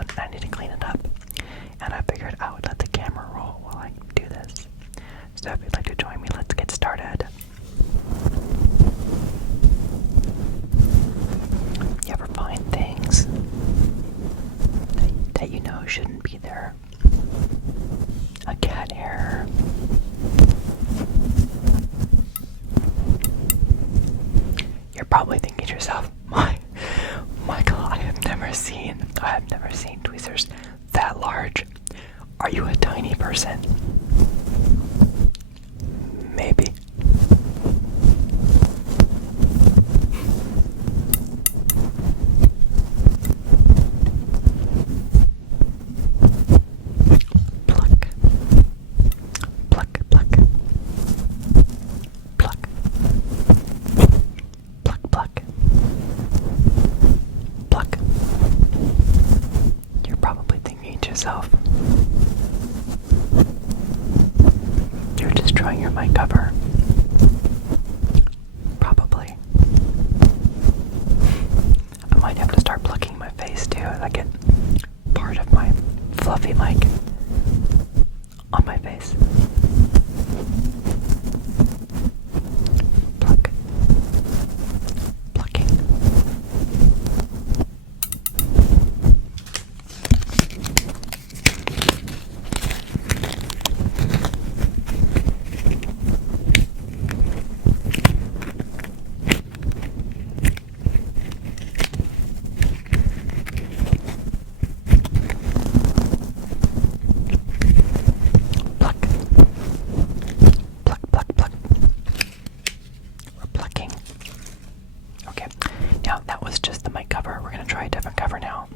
around and I need to clean it up. And I figured I would let the camera roll while I do this. So if you'd like to join me, let's get started. You ever find things that you know shouldn't be there? A cat hair. You're probably thinking to yourself, Michael, I have never seen tweezers that large. Are you a tiny person? Maybe. Pluck. Pluck, pluck. Pluck. Pluck, pluck. Pluck. You're probably thinking to yourself, you're just trying your mic cover. Probably. I might have to start plucking my face too, I get part of my fluffy mic on my face. Pluck. Plucking. That was just the mic cover. We're going to try a different cover now.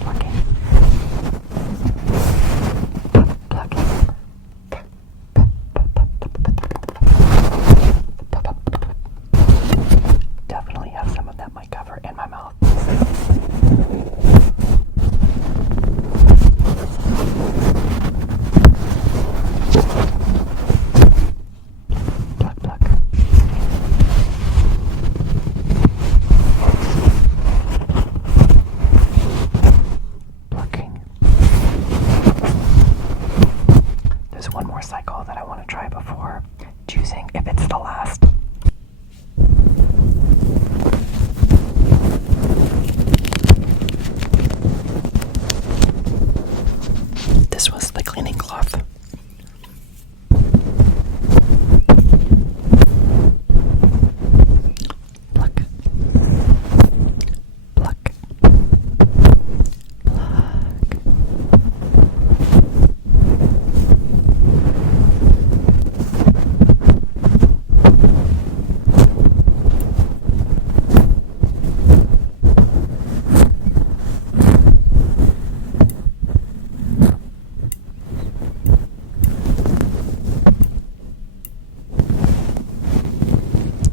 Plucking. Plucking. Definitely have some of that mic cover in my mouth. One more cycle that I want to try before choosing if it's the last. This was the cleaning cloth. Pluck. Pluck.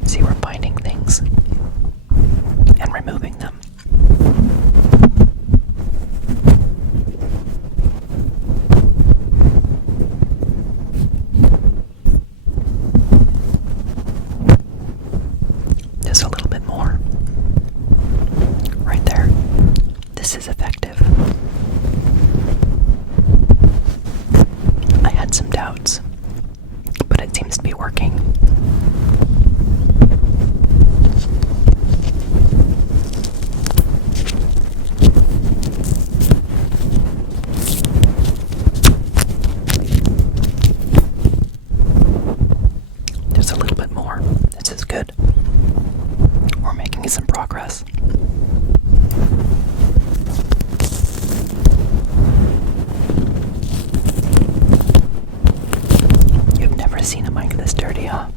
See, we're finding things and removing them. Just a little bit more. Right there. This is effective. I had some doubts, but it seems to be working. Just a little bit more. This is good. We're making some progress. You've never seen a mic this dirty, huh?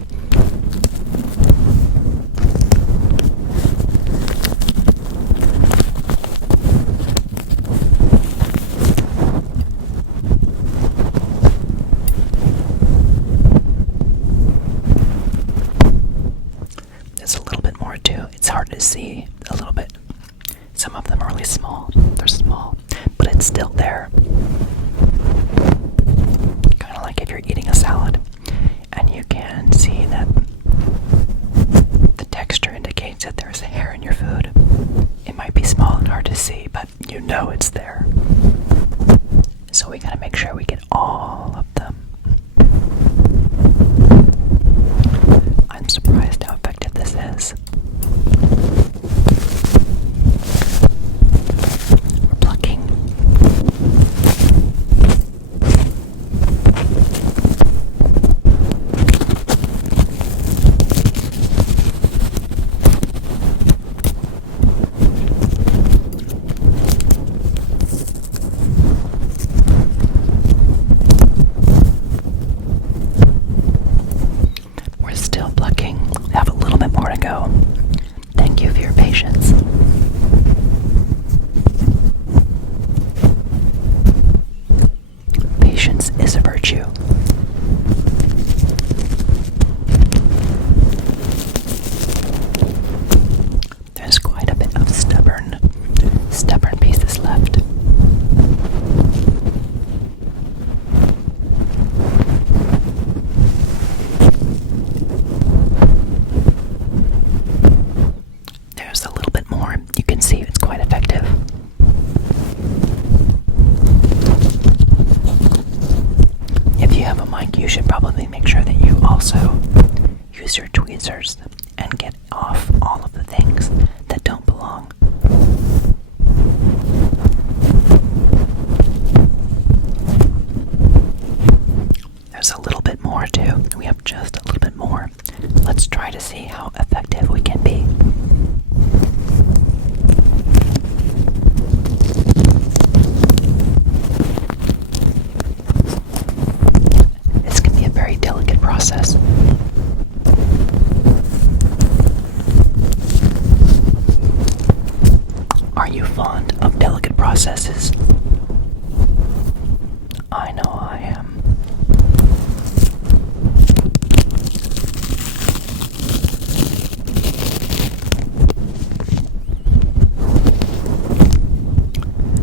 to see a little bit. Some of them are really small. They're small, but it's still there. Kind of like if you're eating a salad divert you. There's quite a bit of stubborn pieces left. There's a little bit more. You can see it's quite effective. If you have a mic, you should probably make sure that you also use your tweezers and get off all of the things that don't belong. There's a little bit more too. We have just a little bit more. Let's try to see how effective we can be. This can be a very delicate process. Are you fond of delicate processes? I know I am.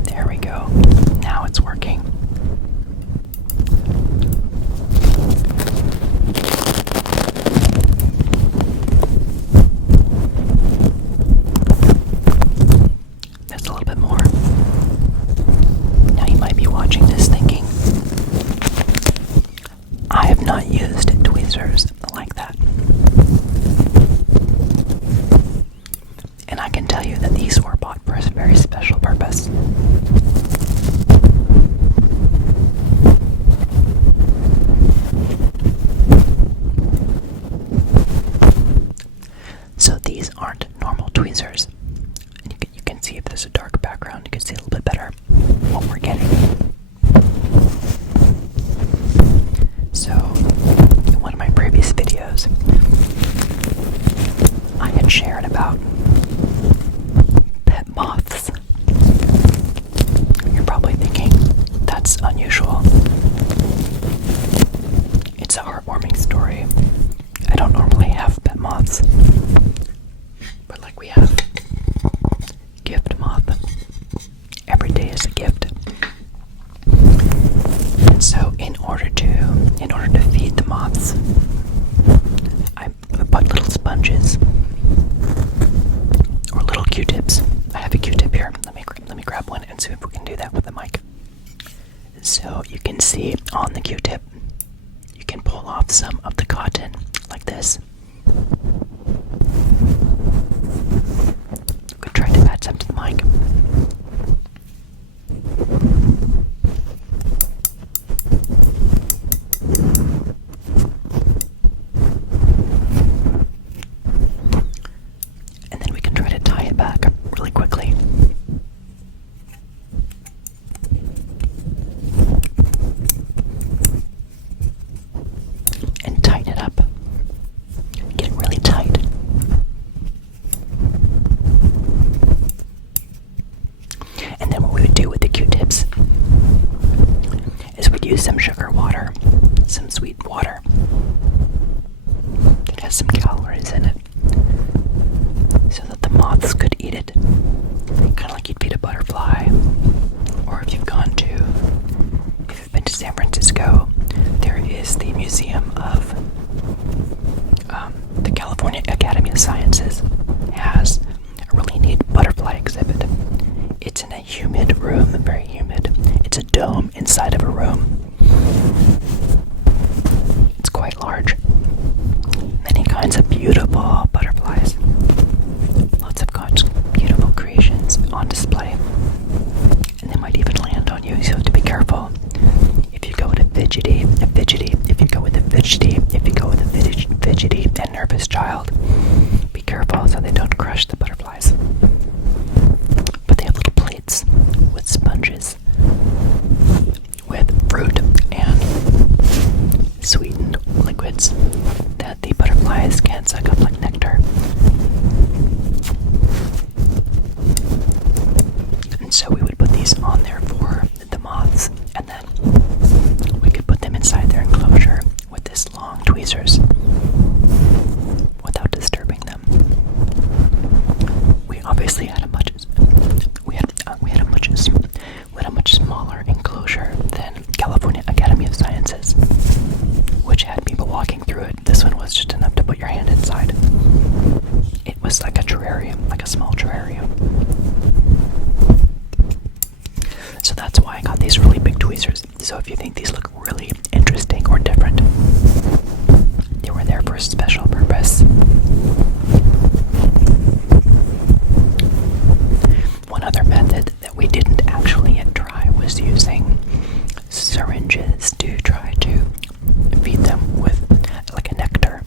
There we go. Now it's working. There's a little bit more. Now you might be watching this thinking, I have not used tweezers like that. And I can tell you that these were bought for a very special purpose. So these aren't normal tweezers. And you can see if there's a dark background, you can see a little bit better what we're getting. So, in one of my previous videos, I had shared about pet moths. You're probably thinking, that's unusual. It's a heartwarming story. I don't normally have pet moths, but like we have gift moth. Every day is a gift. And so in order to feed the moths, I put little sponges or little Q-tips. I have a Q-tip here. Let me grab one and see if we can do that with the mic. So you can see on the Q-tip, you can pull off some of the cotton like this. Could try to add some to the mic. And then we can try to tie it back really quickly. And tighten it up. Get it really tight. And then what we would do with the Q-tips is we'd use some sugar water, some sweet water that has some calories in it, so that the moths could eat it, kind of like you'd feed a butterfly. Or if you've been to San Francisco, there is the Museum of the California Academy of Sciences has a really neat butterfly exhibit. It's in a humid room, very humid. It's a dome inside of a room. It's quite large. Many kinds of beautiful butterflies. Lots of God's beautiful creations on display. And they might even land on you, so you have to be careful. If you go with a fidgety and nervous child, be careful so they don't crush the butterflies. But they have little plates with sponges, with fruit and sweetened liquids that the butterflies can suck up like nectar. And so we would put these on there for the moths, and then we could put them these look really interesting or different. They were there for a special purpose. One other method that we didn't actually yet try was using syringes to try to feed them with like a nectar.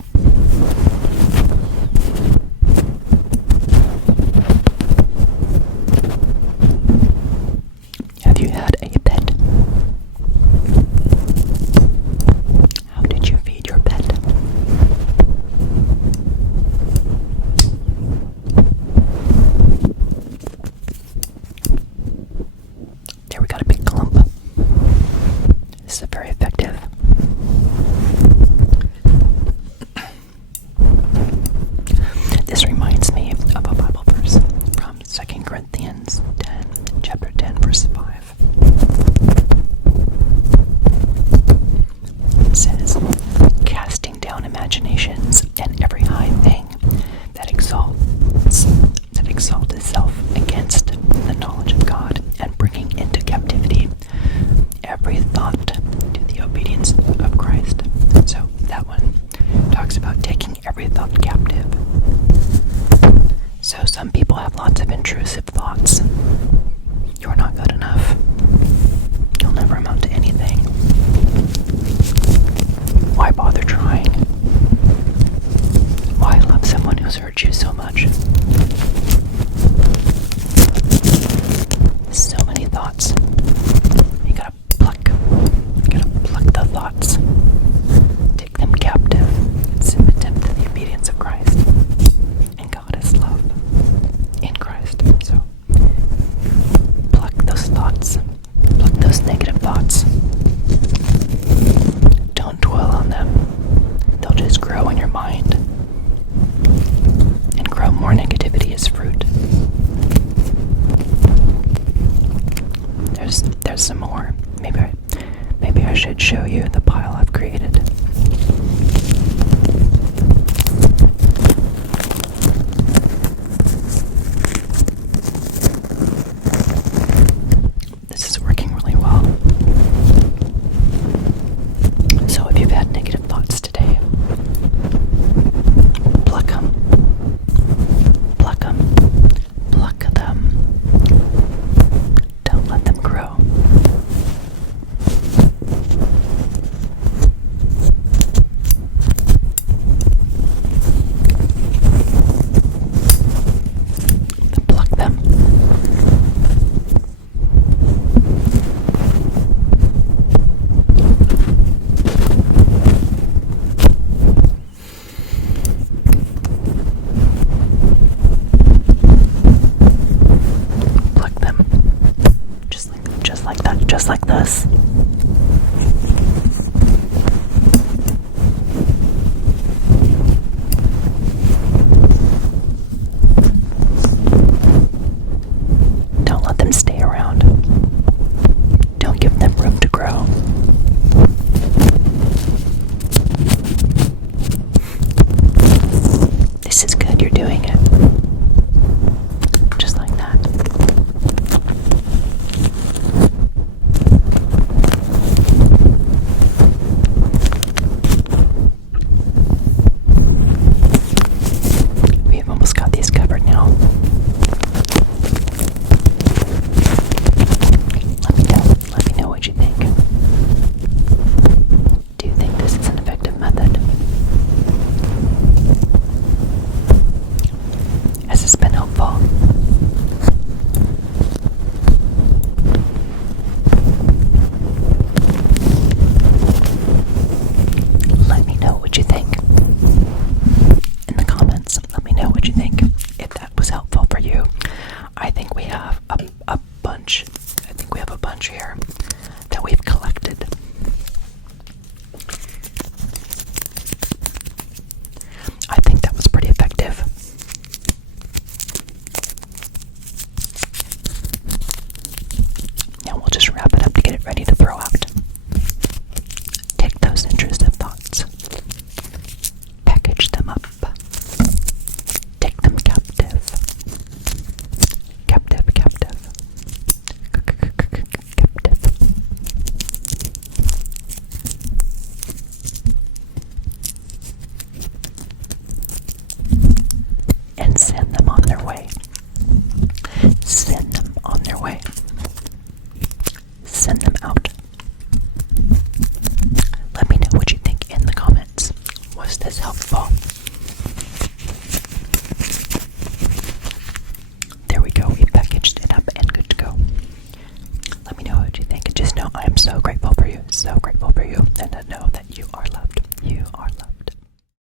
Have you had a pet? How did you feed your pet? There, we got a big clump. This is very effective. This reminds me of a Bible verse from 2 Corinthians 10, chapter 10, verse 5. It says, casting down imaginations and every high thing that exalts itself against the knowledge of God, and bringing into captivity every thought to the obedience of Christ. So that one talks about taking every thought captive. So some people have lots of intrusive thoughts. You're not good enough. You'll never amount to anything. Why bother trying? Why love someone who's hurt you so much? So many thoughts. You gotta pluck the thoughts. Take them captive and submit them to the obedience of Christ. And God is love in Christ. So pluck those thoughts. Pluck those negative thoughts. Don't dwell on them. They'll just grow in your mind. And grow more negativity as fruit. There's some more. Maybe I should show you the pile I've created. This is working really well. So if you've had negative thoughts today, pluck them. Pluck them. Pluck them. Don't let them grow. Pluck them. Pluck them. Just like that, just like this. Don't let them stay around. Don't give them room to grow. This is good, you're doing it.